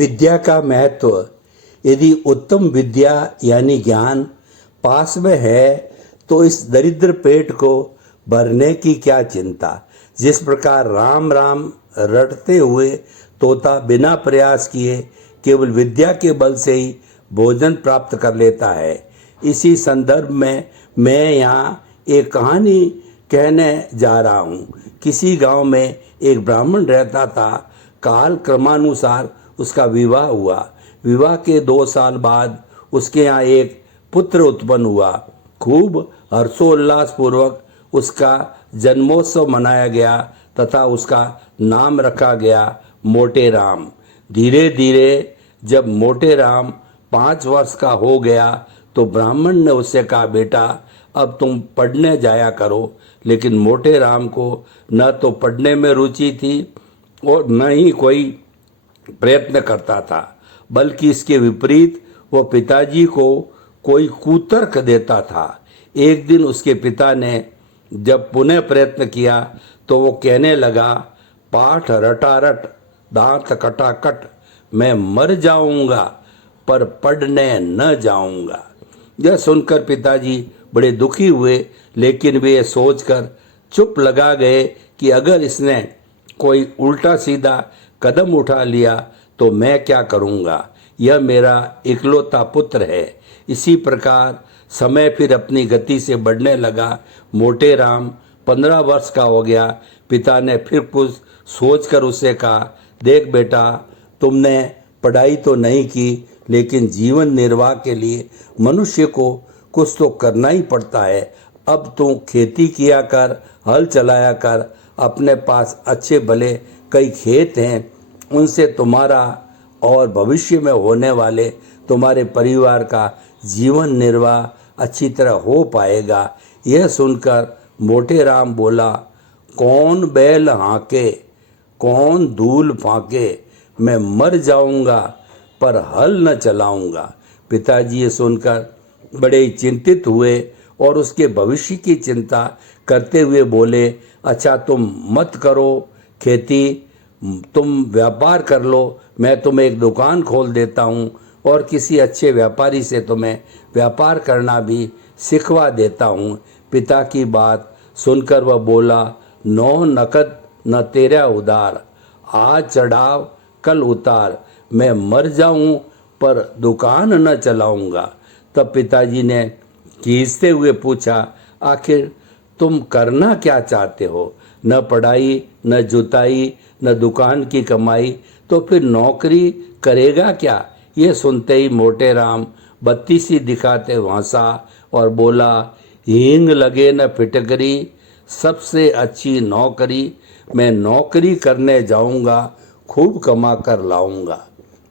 विद्या का महत्व। यदि उत्तम विद्या यानी ज्ञान पास में है तो इस दरिद्र पेट को भरने की क्या चिंता। जिस प्रकार राम राम रटते हुए तोता बिना प्रयास किए केवल विद्या के बल से ही भोजन प्राप्त कर लेता है, इसी संदर्भ में मैं यहाँ एक कहानी कहने जा रहा हूँ। किसी गांव में एक ब्राह्मण रहता था। काल क्रमानुसार उसका विवाह हुआ। विवाह के 2 साल बाद उसके यहाँ एक पुत्र उत्पन्न हुआ। खूब हर्षोल्लास पूर्वक उसका जन्मोत्सव मनाया गया तथा उसका नाम रखा गया मोटे राम। धीरे धीरे जब मोटे राम 5 वर्ष का हो गया तो ब्राह्मण ने उससे कहा, बेटा अब तुम पढ़ने जाया करो। लेकिन मोटे राम को न तो पढ़ने में रुचि थी और न ही कोई प्रयत्न करता था, बल्कि इसके विपरीत वो पिताजी को कोई कुतर्क देता था। एक दिन उसके पिता ने जब पुनः प्रयत्न किया तो वो कहने लगा, पाठ रटारट दांत कटाकट, मैं मर जाऊंगा पर पढ़ने न जाऊंगा। यह सुनकर पिताजी बड़े दुखी हुए, लेकिन वे ये सोचकर चुप लगा गए कि अगर इसने कोई उल्टा सीधा कदम उठा लिया तो मैं क्या करूंगा, यह मेरा इकलौता पुत्र है। इसी प्रकार समय फिर अपनी गति से बढ़ने लगा। मोटे राम 15 वर्ष का हो गया। पिता ने फिर कुछ सोचकर उसे कहा, देख बेटा, तुमने पढ़ाई तो नहीं की, लेकिन जीवन निर्वाह के लिए मनुष्य को कुछ तो करना ही पड़ता है। अब तू खेती किया कर, हल चलाया कर। अपने पास अच्छे भले कई खेत हैं, उनसे तुम्हारा और भविष्य में होने वाले तुम्हारे परिवार का जीवन निर्वाह अच्छी तरह हो पाएगा। यह सुनकर मोटे राम बोला, कौन बैल हाँके, कौन धूल फाके, मैं मर जाऊंगा पर हल न चलाऊंगा। पिताजी ये सुनकर बड़े ही चिंतित हुए और उसके भविष्य की चिंता करते हुए बोले, अच्छा तुम मत करो खेती, तुम व्यापार कर लो। मैं तुम्हें एक दुकान खोल देता हूँ और किसी अच्छे व्यापारी से तुम्हें व्यापार करना भी सिखवा देता हूँ। पिता की बात सुनकर वह बोला, नौ नकद न तेरा उधार, आज चढ़ाव कल उतार, मैं मर जाऊं पर दुकान न चलाऊंगा। तब पिताजी ने खींचते हुए पूछा, आखिर तुम करना क्या चाहते हो? न पढ़ाई, न जुताई, न दुकान की कमाई, तो फिर नौकरी करेगा क्या? ये सुनते ही मोटे राम बत्ती सी दिखाते हंसा और बोला, हींग लगे न फिटकरी, सबसे अच्छी नौकरी, मैं नौकरी करने जाऊंगा, खूब कमा कर लाऊंगा।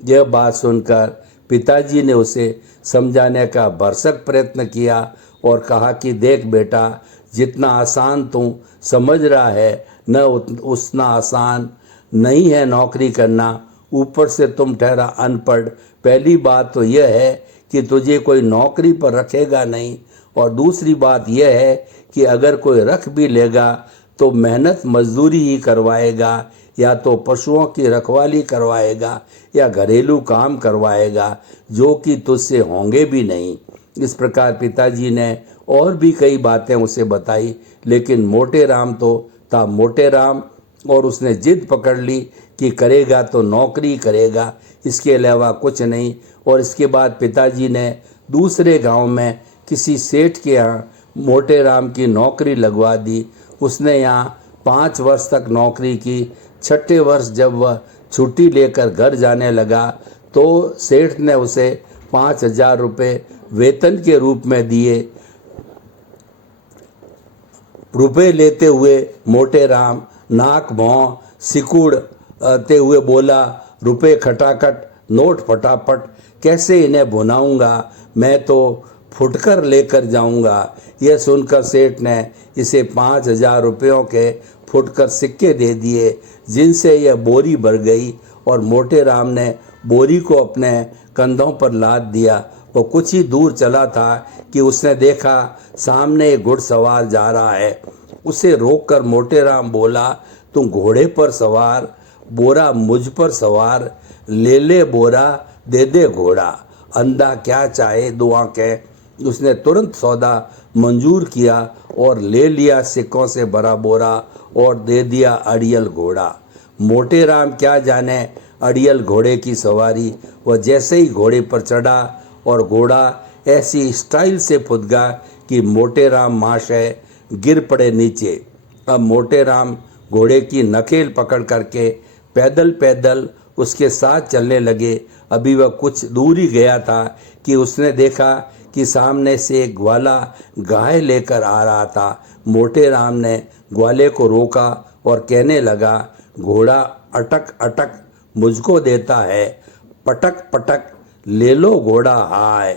यह बात सुनकर पिताजी ने उसे समझाने का भरसक प्रयत्न किया और कहा कि देख बेटा, जितना आसान तू समझ रहा है न उतना आसान नहीं है नौकरी करना। ऊपर से तुम ठहरा अनपढ़। पहली बात तो यह है कि तुझे कोई नौकरी पर रखेगा नहीं, और दूसरी बात यह है कि अगर कोई रख भी लेगा तो मेहनत मजदूरी ही करवाएगा, या तो पशुओं की रखवाली करवाएगा या घरेलू काम करवाएगा, जो कि तुझसे होंगे भी नहीं। इस प्रकार पिताजी ने और भी कई बातें उसे बताई, लेकिन मोटे राम तो था मोटे राम, और उसने जिद पकड़ ली कि करेगा तो नौकरी करेगा, इसके अलावा कुछ नहीं। और इसके बाद पिताजी ने दूसरे गांव में किसी सेठ के यहाँ मोटे राम की नौकरी लगवा दी। उसने यहाँ 5 वर्ष तक नौकरी की। 6ठे वर्ष जब वह छुट्टी लेकर घर जाने लगा तो सेठ ने उसे 5,000 रुपये वेतन के रूप में दिए। रुपये लेते हुए मोटे राम नाक भौं सिकुड़ते हुए बोला, रुपये खटाखट, नोट फटाफट, कैसे इन्हें भुनाऊंगा, मैं तो फुटकर लेकर जाऊंगा। यह सुनकर सेठ ने इसे 5,000 रुपयों के फुटकर सिक्के दे दिए, जिनसे यह बोरी भर गई, और मोटे राम ने बोरी को अपने कंधों पर लाद दिया। वो कुछ ही दूर चला था कि उसने देखा सामने एक घुड़सवार जा रहा है। उसे रोककर मोटे राम बोला, तुम घोड़े पर सवार, बोरा मुझ पर सवार, ले ले बोरा दे दे घोड़ा, अंधा क्या चाहे दो आंखें। उसने तुरंत सौदा मंजूर किया और ले लिया सिक्कों से भरा बोरा और दे दिया अड़ियल घोड़ा। मोटे राम क्या जाने अड़ियल घोड़े की सवारी। वह जैसे ही घोड़े पर चढ़ा और घोड़ा ऐसी स्टाइल से फुदका कि मोटे राम महाशय गिर पड़े नीचे। अब मोटे राम घोड़े की नकेल पकड़ करके पैदल पैदल उसके साथ चलने लगे। अभी वह कुछ दूर ही गया था कि उसने देखा कि सामने से एक ग्वाला गाय लेकर आ रहा था। मोटे राम ने ग्वाले को रोका और कहने लगा, घोड़ा अटक अटक मुझको देता है, पटक पटक ले लो घोड़ा हाय,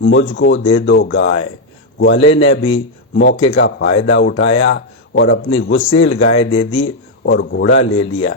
मुझको दे दो गाय। ग्वाले ने भी मौके का फायदा उठाया और अपनी गुस्सेल गाय दे दी और घोड़ा ले लिया।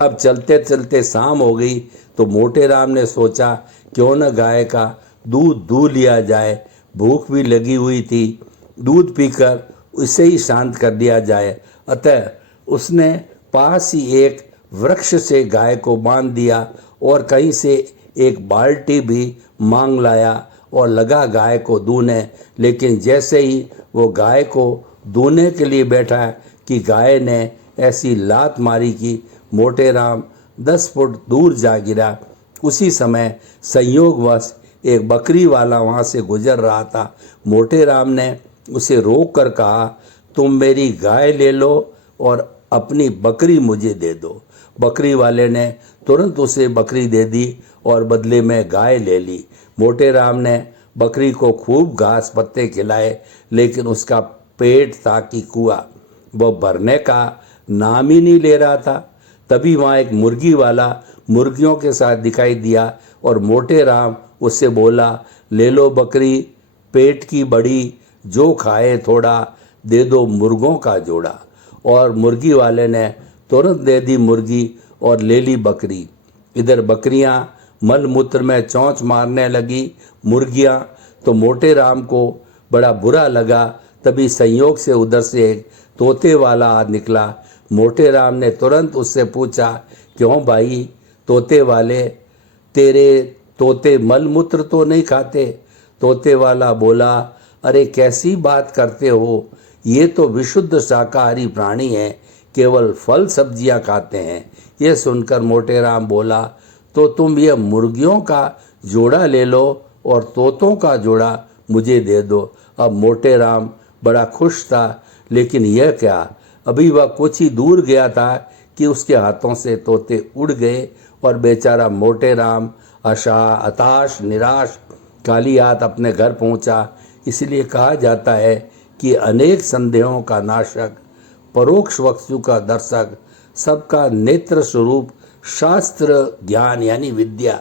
अब चलते चलते शाम हो गई तो मोटे राम ने सोचा क्यों न गाय का दूध दूह लिया जाए। भूख भी लगी हुई थी, दूध पीकर उसे ही शांत कर दिया जाए। अतः उसने पास ही एक वृक्ष से गाय को बांध दिया और कहीं से एक बाल्टी भी मांग लाया और लगा गाय को दूहने। लेकिन जैसे ही वो गाय को दूहने के लिए बैठा कि गाय ने ऐसी लात मारी कि मोटे राम 10 फुट दूर जा गिरा। उसी समय संयोगवश एक बकरी वाला वहाँ से गुजर रहा था। मोटे राम ने उसे रोक कर कहा, तुम मेरी गाय ले लो और अपनी बकरी मुझे दे दो। बकरी वाले ने तुरंत उसे बकरी दे दी और बदले में गाय ले ली। मोटे राम ने बकरी को खूब घास पत्ते खिलाए, लेकिन उसका पेट था कि कुआं, वह भरने का नाम ही नहीं ले रहा था। तभी वहाँ एक मुर्गी वाला मुर्गियों के साथ दिखाई दिया और मोटे राम उससे बोला, ले लो बकरी पेट की बड़ी, जो खाए थोड़ा दे दो मुर्गों का जोड़ा। और मुर्गी वाले ने तुरंत दे दी मुर्गी और ले ली बकरी। इधर बकरियां मल मूत्र में चौंच मारने लगी, मुर्गियां तो मोटे राम को बड़ा बुरा लगा। तभी संयोग से उधर से एक तोते वाला आ निकला। मोटे राम ने तुरंत उससे पूछा, क्यों भाई तोते वाले, तेरे तोते मल मूत्र तो नहीं खाते? तोते वाला बोला, अरे कैसी बात करते हो, ये तो विशुद्ध शाकाहारी प्राणी हैं, केवल फल सब्जियां खाते हैं। यह सुनकर मोटे राम बोला, तो तुम यह मुर्गियों का जोड़ा ले लो और तोतों का जोड़ा मुझे दे दो। अब मोटे राम बड़ा खुश था, लेकिन यह क्या, अभी वह कुछ ही दूर गया था कि उसके हाथों से तोते उड़ गए और बेचारा मोटे राम हताश निराश खाली हाथ अपने घर पहुंचा। इसलिए कहा जाता है कि अनेक संदेहों का नाशक, परोक्ष वस्तु का दर्शक, सबका नेत्र स्वरूप शास्त्र ज्ञान यानी विद्या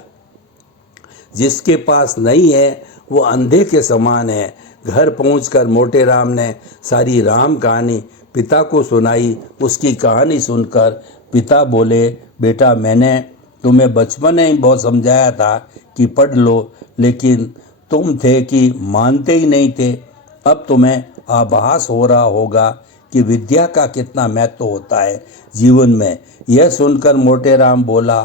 जिसके पास नहीं है वो अंधे के समान है। घर पहुंचकर मोटे राम ने सारी राम कहानी पिता को सुनाई। उसकी कहानी सुनकर पिता बोले, बेटा मैंने तुम्हें बचपन में ही बहुत समझाया था कि पढ़ लो, लेकिन तुम थे कि मानते ही नहीं थे। अब तुम्हें आभास हो रहा होगा कि विद्या का कितना महत्व होता है जीवन में। यह सुनकर मोटे राम बोला,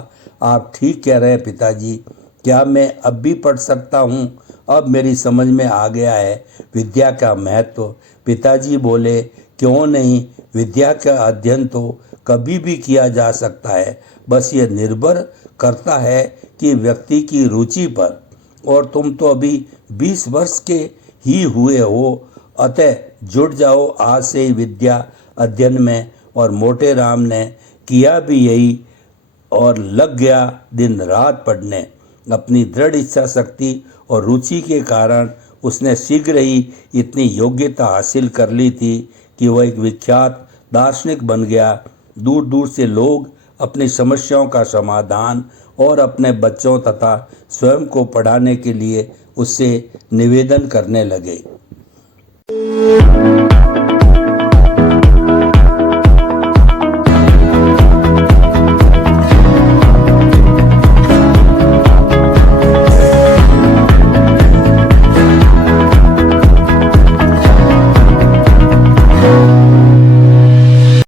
आप ठीक कह रहे हैं पिताजी, क्या मैं अब भी पढ़ सकता हूँ? अब मेरी समझ में आ गया है विद्या का महत्व। पिताजी बोले, क्यों नहीं, विद्या का अध्ययन तो कभी भी किया जा सकता है, बस ये निर्भर करता है कि व्यक्ति की रुचि पर। और तुम तो अभी 20 वर्ष के ही हुए हो, अतः जुट जाओ आज से ही विद्या अध्ययन में। और मोटे राम ने किया भी यही और लग गया दिन रात पढ़ने। अपनी दृढ़ इच्छा शक्ति और रुचि के कारण उसने शीघ्र ही इतनी योग्यता हासिल कर ली थी कि वह एक विख्यात दार्शनिक बन गया। दूर दूर से लोग अपनी समस्याओं का समाधान और अपने बच्चों तथा स्वयं को पढ़ाने के लिए उससे निवेदन करने लगे।